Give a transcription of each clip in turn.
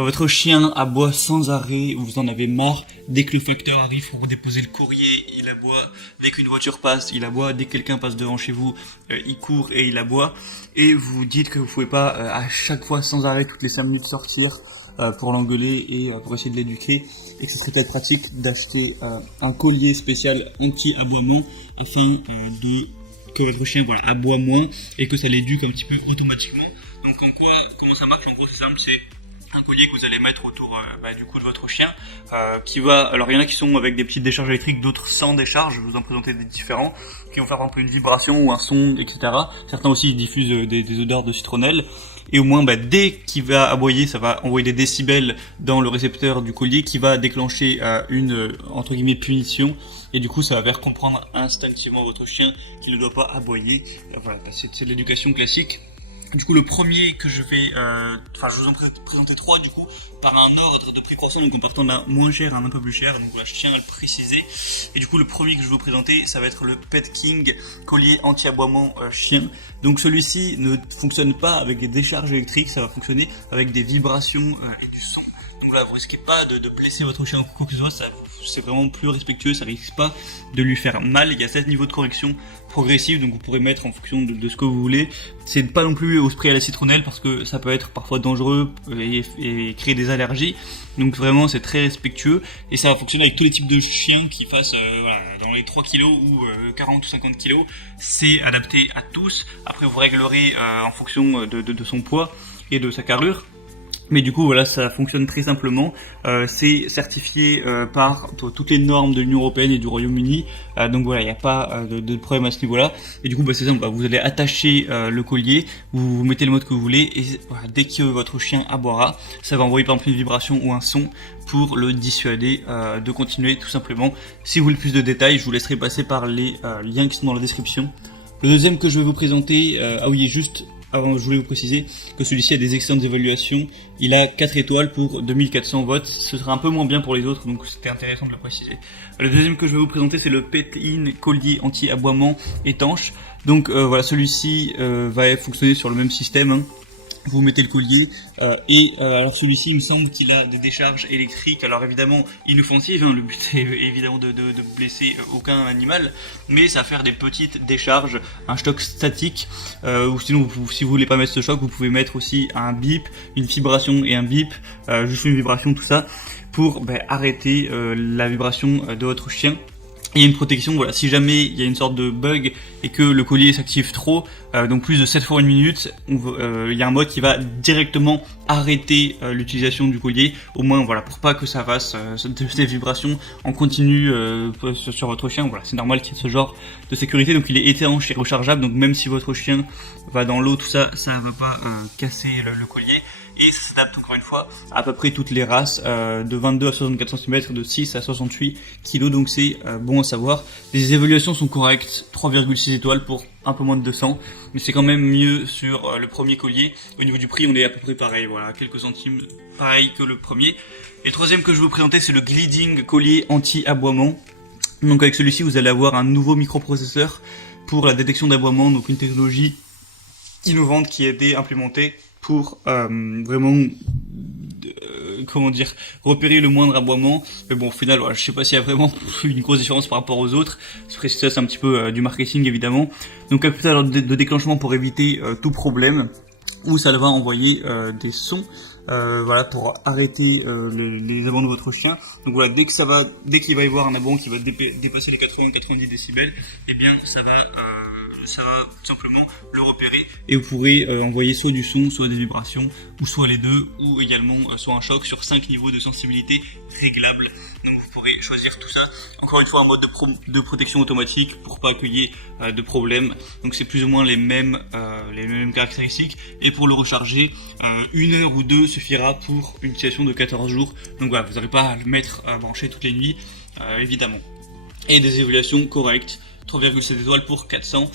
Quand votre chien aboie sans arrêt, vous en avez marre, dès que le facteur arrive pour déposer le courrier, il aboie, dès qu'une voiture passe, il aboie, dès que quelqu'un passe devant chez vous, il court et il aboie, et vous vous dites que vous pouvez pas à chaque fois sans arrêt, toutes les 5 minutes sortir pour l'engueuler et pour essayer de l'éduquer, et que ce serait peut-être pratique d'acheter un collier spécial anti-aboiement afin que votre chien aboie moins et que ça l'éduque un petit peu automatiquement. Donc comment ça marche? En gros c'est simple, c'est un collier que vous allez mettre autour du cou de votre chien qui va, alors il y en a qui sont avec des petites décharges électriques, d'autres sans décharge, je vais vous en présenter des différents, qui vont faire un peu une vibration ou un son, etc. Certains aussi diffusent des odeurs de citronnelle, et au moins dès qu'il va aboyer, ça va envoyer des décibels dans le récepteur du collier qui va déclencher une entre guillemets punition, et du coup ça va faire comprendre instinctivement votre chien qu'il ne doit pas aboyer. Voilà, c'est de l'éducation classique. Du coup, le premier que je vais, je vous en présenter 3 du coup, par un ordre de prix croissant, donc en partant d'un moins cher à un peu plus cher, donc voilà, je tiens à le préciser. Et du coup, le premier que je vais vous présenter, ça va être le Pet King collier anti-aboiement chien. Donc celui-ci ne fonctionne pas avec des décharges électriques, ça va fonctionner avec des vibrations et du son. Donc là, vous risquez pas de blesser votre chien ou quoi que ce soit, c'est vraiment plus respectueux, ça risque pas de lui faire mal. Il y a 7 niveaux de correction progressive, donc vous pourrez mettre en fonction de ce que vous voulez. C'est pas non plus au spray à la citronnelle parce que ça peut être parfois dangereux et créer des allergies. Donc vraiment c'est très respectueux et ça va fonctionner avec tous les types de chiens qui fassent dans les 3 kg ou 40 ou 50 kg. C'est adapté à tous. Après vous réglerez en fonction de son poids et de sa carrure. Mais du coup voilà, ça fonctionne très simplement, c'est certifié par toutes les normes de l'Union Européenne et du Royaume-Uni, donc voilà, il n'y a pas de problème à ce niveau-là. Et du coup c'est simple, vous allez attacher le collier, vous mettez le mode que vous voulez, et voilà, dès que votre chien aboiera, ça va envoyer par exemple une vibration ou un son pour le dissuader de continuer tout simplement. Si vous voulez plus de détails, je vous laisserai passer par les liens qui sont dans la description. Le deuxième que je vais vous présenter, avant, je voulais vous préciser que celui-ci a des excellentes évaluations. Il a 4 étoiles pour 2400 votes. Ce sera un peu moins bien pour les autres, donc c'était intéressant de le préciser. Le deuxième que je vais vous présenter, c'est le Pet-In collier anti-aboiement étanche. Donc voilà, celui-ci va fonctionner sur le même système, hein. Vous mettez le collier alors celui-ci il me semble qu'il a des décharges électriques, alors évidemment inoffensives, hein, le but est évidemment de blesser aucun animal, mais ça va faire des petites décharges, un choc statique, ou sinon si vous voulez pas mettre ce choc, vous pouvez mettre aussi un bip, une vibration et un bip, juste une vibration, tout ça pour arrêter la vibration de votre chien. Il y a une protection, voilà, si jamais il y a une sorte de bug et que le collier s'active trop, donc plus de 7 fois une minute, il y a un mode qui va directement arrêter l'utilisation du collier, au moins voilà, pour pas que ça fasse des vibrations en continu sur votre chien. Voilà, c'est normal qu'il y ait ce genre de sécurité, donc il est étanche et rechargeable, donc même si votre chien va dans l'eau, tout ça, ça va pas casser le collier. Et ça s'adapte encore une fois à peu près toutes les races, de 22 à 64 cm, de 6 à 68 kg, donc c'est bon à savoir. Les évaluations sont correctes, 3,6 étoiles pour un peu moins de 200, mais c'est quand même mieux sur le premier collier. Au niveau du prix, on est à peu près pareil, voilà, quelques centimes pareil que le premier. Et le troisième que je vais vous présenter, c'est le Gliding collier anti-aboiement. Donc avec celui-ci, vous allez avoir un nouveau microprocesseur pour la détection d'aboiement, donc une technologie innovante qui a été implémentée pour vraiment repérer le moindre aboiement. Mais bon, au final, voilà, je sais pas s'il y a vraiment une grosse différence par rapport aux autres. C'est un petit peu du marketing évidemment. Donc capteur de déclenchement pour éviter tout problème, où ça va envoyer des sons voilà, pour arrêter les aboiements de votre chien. Donc voilà, dès qu'il va y avoir un aboiement qui va dépasser les 80-90 décibels, eh bien ça va tout simplement le repérer, et vous pourrez envoyer soit du son, soit des vibrations, ou soit les deux, ou également soit un choc sur 5 niveaux de sensibilité réglables. Donc vous pourrez choisir tout ça. Encore une fois, un mode de protection automatique pour pas qu'il y ait de problème. Donc c'est plus ou moins les mêmes caractéristiques. Et pour le recharger, 1 heure ou 2 suffira pour une utilisation de 14 jours. Donc voilà, vous n'aurez pas à le mettre à brancher toutes les nuits, évidemment. Et des évaluations correctes. 3,7 étoiles pour 400.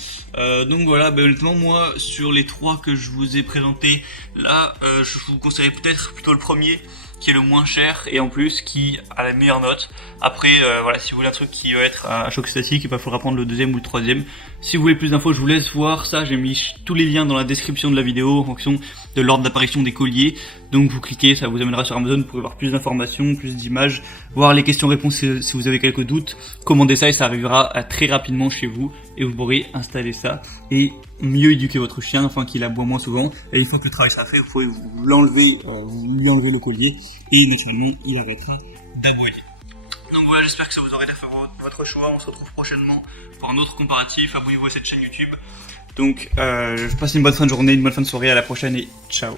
Donc voilà, honnêtement moi sur les 3 que je vous ai présentés là, je vous conseillerais peut-être plutôt le premier, qui est le moins cher et en plus qui a la meilleure note. Après, voilà, si vous voulez un truc qui va être à choc statique, il faudra prendre le deuxième ou le troisième. Si vous voulez plus d'infos, je vous laisse voir ça. J'ai mis tous les liens dans la description de la vidéo en fonction de l'ordre d'apparition des colliers. Donc vous cliquez, ça vous amènera sur Amazon, vous pourrez voir plus d'informations, plus d'images, voir les questions-réponses si vous avez quelques doutes. Commandez ça et ça arrivera très rapidement chez vous et vous pourrez installer ça et mieux éduquer votre chien afin qu'il aboie moins souvent. Et une fois que le travail sera fait, vous pouvez lui enlever le collier et naturellement il arrêtera d'aboyer. Donc voilà, j'espère que ça vous aura fait votre choix. On se retrouve prochainement pour un autre comparatif. Abonnez-vous à cette chaîne YouTube. Donc, je passe une bonne fin de journée, une bonne fin de soirée. À la prochaine et ciao.